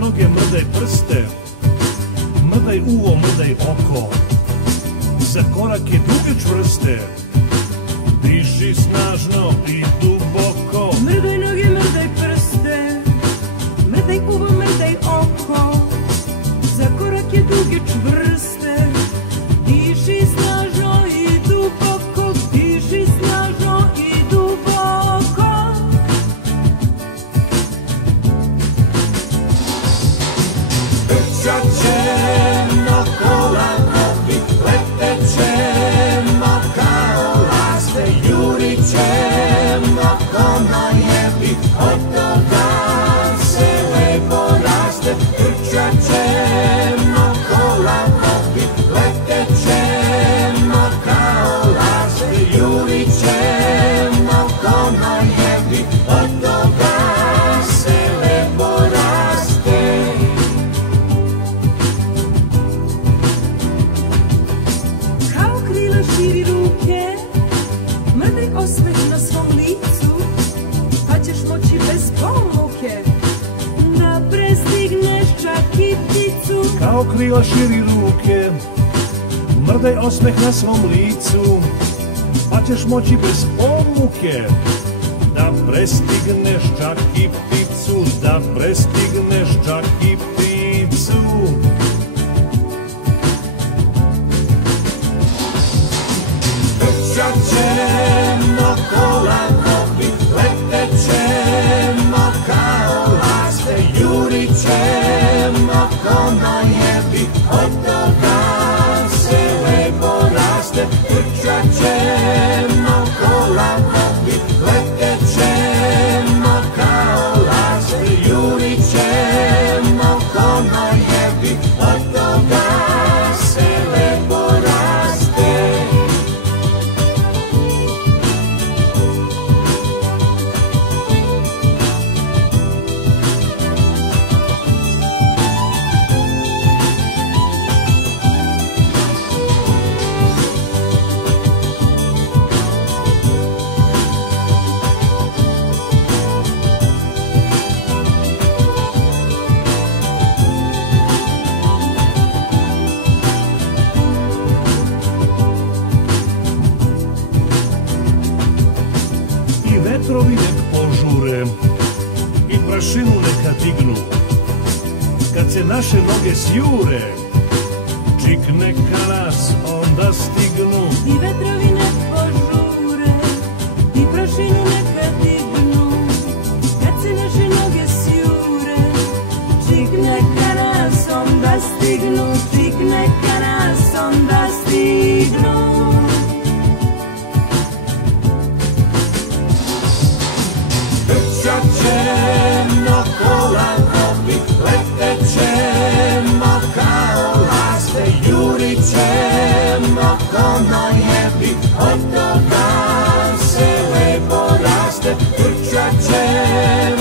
noge, mrdaj prste, mrdaj uvo, mrdaj oko, za korake duge čvrste, diši snažno i duboko. Mrdaj noge, mrdaj prste, mrdaj uvo, mrdaj oko, za korake duge čvrste, diši snažno i duboko, diši snažno i duboko. Trčat ćemo kolano i letet ćemo kao laste, jurit ćemo ko nojevi, od toga se lepo raste. Trčat ćemo kolano i letet ćemo kao laste, jurit ćemo ko nojevi, od toga se lepo raste. Kao krila širi ruke, mrdaj osmeh na svom licu, pa ćeš moći bez pomuke da prestigneš čak i pticu. Kao krila širi ruke, mrdaj osmeh na svom licu, pa ćeš moći bez pomuke da prestigneš čak i pticu, da prestigneš čak i pticu. Trčat ćemo kolano i letet ćemo kao laste, jurit ćemo ko nojevi, od toga se lepo raste. Trčat ćemo kolano i letet ćemo kao laste, jurit ćemo ko nojevi, od toga se lepo raste. I vetrovi nek požure, i prašinu neka dignu, kad se naše noge sjure, čik neka nas onda stignu. I vetrovi nek požure, i prašinu neka dignu, kad se naše noge sjure, čik neka nas onda stignu, čik neka nas onda stignu. Trčat ćemo kolano i letet ćemo kao laste, jurit ćemo ko nojevi, od toga se lepo raste. Trčat ćemo